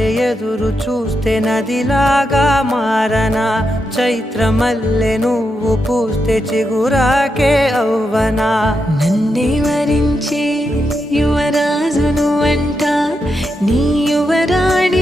వలె ఎదురు చూస్తే నదిలాగా మారనా, చైత్రమల్లె నువ్వు పూస్తే చిగురాకే అవ్వనా. నన్నే వరించే యువరాజును అంట నీ యువరాజు